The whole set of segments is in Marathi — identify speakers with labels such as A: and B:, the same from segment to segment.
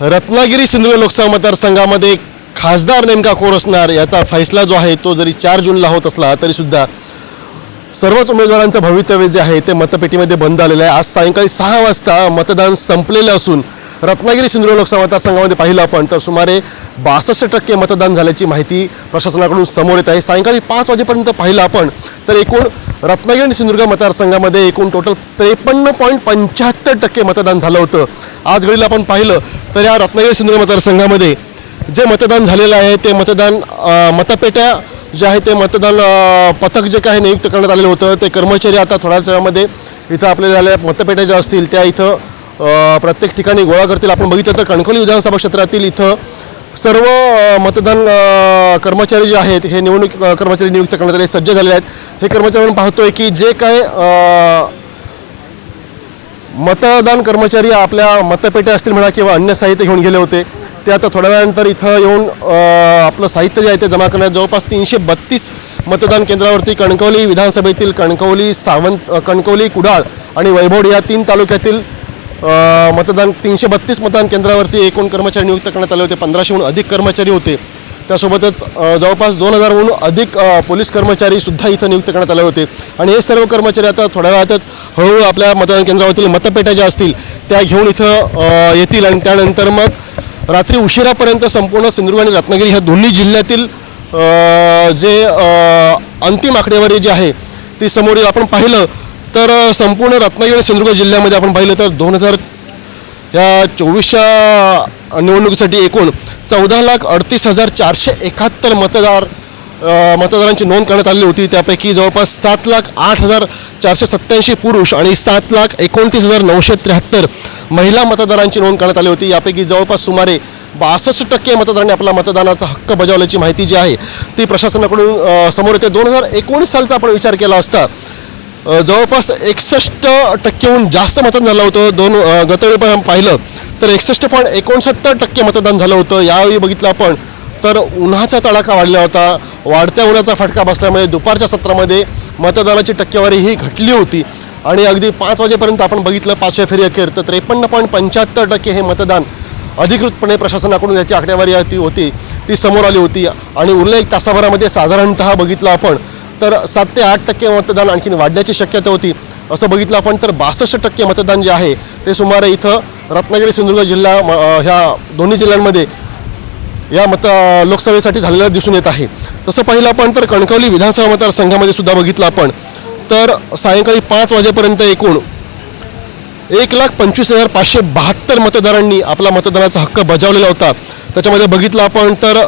A: रत्नागिरी सिंधुदुर्ग लोकसभा मतदारसंघामध्ये खासदार नेमका कोण असणार याचा फैसला जो आहे तो जरी चार जूनला होत असला तरीसुद्धा सर्वच उमेदवारांचं भवितव्य जे आहे ते मतपेटीमध्ये बंद आलेलं आहे. आज सायंकाळी सहा वाजता मतदान संपलेलं असून रत्नागिरी सिंधुदुर्ग लोकसभा मतदारसंघामध्ये पाहिलं आपण तर सुमारे बासष्ट टक्के मतदान झाल्याची माहिती प्रशासनाकडून समोर येत आहे. सायंकाळी पाच वाजेपर्यंत पाहिलं आपण तर एकूण रत्नागिरी आणि सिंधुदुर्ग मतदारसंघामध्ये एकूण टोटल त्रेपन्न पॉईंट पंच्याहत्तर टक्के मतदान झालं होतं. आज घडीला आपण पाहिलं तर या रत्नागिरी सिंधुदुर्ग मतदारसंघामध्ये जे मतदान झालेलं आहे ते मतदान मतपेट्या जे आहे ते मतदान पथक जे काही नियुक्त करण्यात आलेलं होतं ते कर्मचारी आता थोड्याच वेळामध्ये इथं आपल्या झाल्या मतपेट्या ज्या असतील त्या इथं प्रत्येक ठिकाणी गोळा करतील. आपण बघितलं तर कणकवली विधानसभा क्षेत्रातील इथं सर्व मतदान कर्मचारी जे आहेत हे निवडणूक कर्मचारी नियुक्त करण्यात आले सज्ज झालेले आहेत. हे कर्मचारी आपण पाहतोय की जे काय मतदान कर्मचारी आपल्या मतपेट्या असतील म्हणा किंवा अन्य साहित्य घेऊन गेले होते ते आता थोड्या वेळानंतर इथं येऊन आपलं साहित्य जे आहे ते जमा करण्यात जवळपास तीनशे बत्तीस मतदान केंद्रावरती कणकवली विधानसभेतील कणकवली सावंत कणकवली कुडाळ आणि वैभवड या तीन तालुक्यातील मतदान तीनशे बत्तीस मतदान केंद्रावरती एकूण कर्मचारी नियुक्त करण्यात आले होते. पंधराशेहून अधिक कर्मचारी होते. त्यासोबतच जवळपास दोन हजारहून अधिक पोलीस कर्मचारीसुद्धा इथं नियुक्त करण्यात आले होते. आणि हे सर्व कर्मचारी आता थोड्या वेळातच हळूहळू आपल्या मतदान केंद्रावरील मतपेट्या ज्या असतील त्या घेऊन इथं येतील. आणि त्यानंतर मग रात्री उशिरापर्यंत संपूर्ण सिंधुदुर्ग आणि रत्नागिरी ह्या दोन्ही जिल्ह्यातील जे अंतिम आकडेवारी जी आहे ती समोर आपण पाहिलं. तर संपूर्ण रत्नागिरी आणि सिंधुदुर्ग जिल्ह्यामध्ये आपण पाहिलं तर दोन हजार या चोवीसच्या निवडणुकीसाठी एकूण चौदा लाख अडतीस हजार चारशे एकाहत्तर मतदार मतदारांची नोंद करण्यात आलेली होती. त्यापैकी जवळपास सात लाख आठ हजार चारशे सत्त्याऐंशी पुरुष आणि सात लाख एकोणतीस हजार नऊशे त्र्याहत्तर महिला मतदारांची नोंद करण्यात आली होती. यापैकी जवळपास सुमारे बासष्ट टक्के मतदारांनी आपला मतदानाचा हक्क बजावल्याची माहिती जी आहे ती प्रशासनाकडून समोर येते. दोन हजार एकोणीस सालचा आपण विचार केला असता जवळपास एकसष्ट टक्केहून जास्त मतदान झालं होतं. दोन गतवेळी पण पाहिलं तर एकसष्ट पॉईंट एकोणसत्तर टक्के मतदान झालं होतं. यावेळी बघितलं आपण तर उन्हाचा तडाखा वाढला होता. वाढत्या उन्हाचा फटका बसल्यामुळे दुपारच्या सत्रामध्ये मतदानाची टक्केवारी ही घटली होती. आणि अगदी पाच वाजेपर्यंत आपण बघितलं पाचव्या फेरी अखेर तर त्रेपन्न पॉईंट पंच्याहत्तर टक्के हे मतदान अधिकृतपणे प्रशासनाकडून याची आकडेवारी ती होती. ती समोर आली होती. आणि उरल्या एक तासाभरामध्ये साधारणतः बघितलं आपण तर सात ते आठ टक्के मतदान आणखीन वाढण्याची शक्यता होती. असं बघितलं आपण तर बासष्ट टक्के मतदान जे आहे ते सुमारे इथं रत्नागिरी सिंधुदुर्ग जिल्हा म- ह्या दोन्ही जिल्ह्यांमध्ये या मत लोकसभेसाठी झालेलं दिसून येत आहे. तसं पाहिलं आपण तर कणकवली विधानसभा मतदारसंघामध्ये सुद्धा बघितलं आपण तर सायंकाळी पाच वाजेपर्यंत एकूण एक लाख पंचवीस हजार पाचशे बहात्तर मतदारांनी आपला मतदानाचा हक्क बजावलेला होता. त्याच्यामध्ये बघितलं आपण तर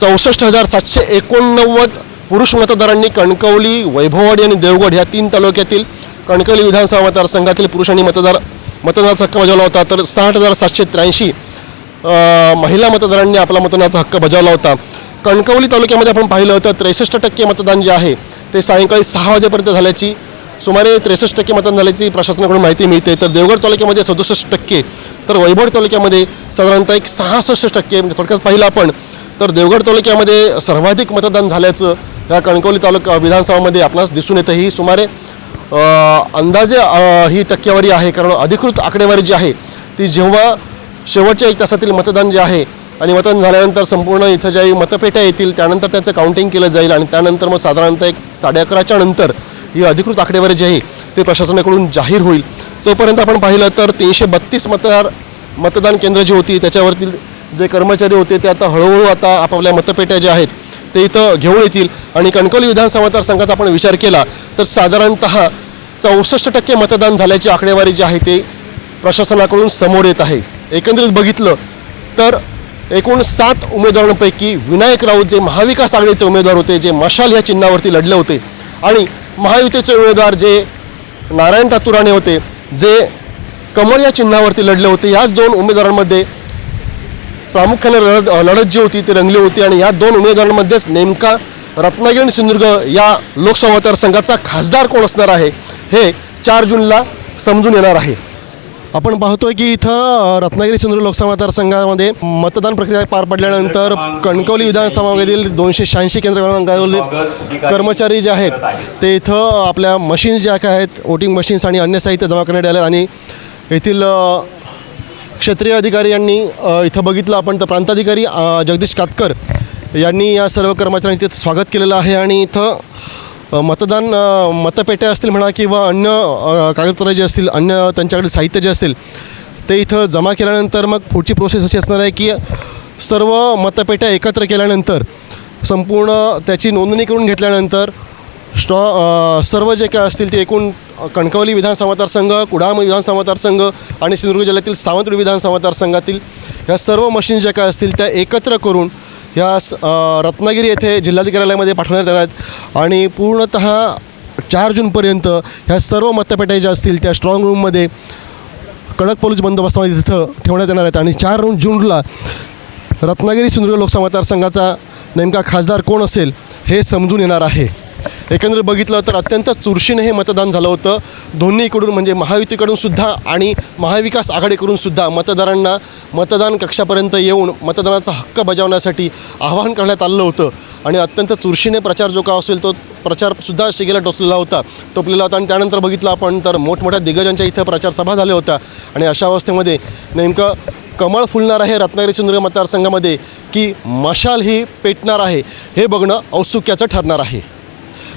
A: चौसष्ट हजार सातशे एकोणनव्वद पुरुष मतदारांनी कणकवली वैभववाडी आणि देवगड ह्या तीन तालुक्यातील कणकवली विधानसभा मतदारसंघातील पुरुषांनी मतदार मतदानाचा हक्क बजावला होता. तर साठ हजार सातशे त्र्याऐंशी महिला मतदारांनी आपला मतदानाचा हक्क बजावला होता. कणकवली तालुक्यामध्ये आपण पाहिलं होतं त्रेसष्ट टक्के मतदान जे आहे ते सायंकाळी सहा वाजेपर्यंत झाल्याची सुमारे त्रेसष्ट टक्के मतदान झाल्याची प्रशासनाकडून माहिती मिळते. तर देवगड तालुक्यामध्ये सदुसष्ट टक्के तर वैभव तालुक्यामध्ये साधारणतः एक सहासष्ट टक्के म्हणजे थोडक्यात पाहिलं आपण तर देवगड तालुक्यामध्ये सर्वाधिक मतदान झाल्याचं या कणकवली तालुका विधानसभामध्ये आपणास दिसून येतं ही सुमारे अंदाजे ही टक्केवारी आहे. कारण अधिकृत आकडेवारी जी आहे ती जेव्हा शेवटच्या एक तासातील मतदान जे आहे आणि मतदान झाल्यानंतर संपूर्ण इथं ज्याही मतपेट्या येतील त्यानंतर त्याचं काउंटिंग केलं जाईल आणि त्यानंतर मग साधारणतः एक साडे अकराच्या नंतर ही अधिकृत आकडेवारी जी आहे ते प्रशासनाकडून जाहीर होईल. तोपर्यंत आपण पाहिलं तर तीनशे बत्तीस मतदार मतदान केंद्र जी होती त्याच्यावरती जे कर्मचारी होते ते आता हळूहळू आता आपापल्या मतपेट्या ज्या आहेत ते इथं घेऊन येतील. आणि कणकवली विधानसभा मतदारसंघाचा आपण विचार केला तर साधारणतः चौसष्ट टक्के मतदान झाल्याची आकडेवारी जी आहे ते प्रशासनाकडून समोर येत आहे. एकंदरीत बघितलं तर एकूण सात उमेदवारांपैकी विनायक राऊत जे महाविकास आघाडीचे उमेदवार होते जे मशाल ह्या चिन्हावरती लढले होते आणि महायुतीचे उमेदवार जे नारायण तातुराणे होते जे कमळ या चिन्हावरती लढले होते याच दोन उमेदवारांमध्ये प्रामुख्याने लढत लढत जी होती ती रंगली होती आणि या दोन उमेदवारांमध्येच नेमका रत्नागिरी आणि सिंधुदुर्ग या लोकसभा मतदारसंघाचा खासदार कोण असणार आहे हे चार जूनला समजून येणार आहे. आपण पाहतोय की इथं रत्नागिरी सिंधुदुर्ग लोकसभा मतदारसंघामध्ये मतदान प्रक्रिया पार पडल्यानंतर कणकवली विधानसभामधील दोनशे शहाऐंशी केंद्र कर्मचारी जे आहेत ते इथं आपल्या मशीन्स ज्या काय आहेत वोटिंग मशीन्स आणि अन्य साहित्य जमा करण्यात आले आणि येथील क्षेत्रीय अधिकारी यांनी इथं बघितलं आपण तर प्रांताधिकारी जगदीश कातकर यांनी या सर्व कर्मचाऱ्यांचे इथे स्वागत केलेलं आहे आणि इथं मतदान मतपेट्या असतील म्हणा किंवा अन्य कागदपत्रं कागदपत्र जे असतील अन्य त्यांच्याकडे साहित्य जे असेल ते इथं जमा केल्यानंतर मग पुढची प्रोसेस अशी असणार आहे की सर्व मतपेट्या एकत्र केल्यानंतर संपूर्ण त्याची नोंदणी करून घेतल्यानंतर स्ट्रॉ सर्व जे काय असतील ते एकूण कणकवली विधानसभा मतदारसंघ कुडाळ विधानसभा मतदारसंघ आणि सिंधुदुर्ग जिल्ह्यातील सावंतवाडी विधानसभा मतदारसंघातील ह्या सर्व मशीन ज्या काय असतील त्या एकत्र करून ह्या स- रत्नागिरी येथे जिल्हाधिकाऱ्यालयामध्ये पाठवण्यात येणार आहेत. आणि पूर्णतः चार जूनपर्यंत ह्या सर्व मतपेट्या ज्या असतील त्या स्ट्रॉंग रूममध्ये कडक पोलीस बंदोबस्तामध्ये तिथं ठेवण्यात येणार आहेत. आणि चार जूनला रत्नागिरी सिंधुदुर्ग लोकसभा मतदारसंघाचा नेमका खासदार कोण असेल हे समजून येणार आहे. एकंदर बघितलं तर अत्यंत चुरशीने हे मतदान झालं होतं. दोन्हीकडून म्हणजे महायुतीकडून सुद्धा आणि महाविकास आघाडीकडून सुद्धा मतदारांना मतदान कक्षापर्यंत येऊन मतदानाचा हक्क बजावण्यासाठी आवाहन करण्यात आलेलं होतं. आणि अत्यंत चुरशीने प्रचार जो का असेल तो प्रचारसुद्धा शिगेला टोचलेला होता. टोपलेला होता आणि त्यानंतर बघितलं आपण तर मोठमोठ्या दिग्गजांच्या इथं प्रचारसभा झाल्या होत्या. आणि अशा अवस्थेमध्ये नेमकं कमळ फुलणार आहे रत्नागिरी सिंधुदुर्ग मतदारसंघामध्ये की मशाल ही पेटणार आहे हे बघणं औत्सुक्याचं ठरणार आहे.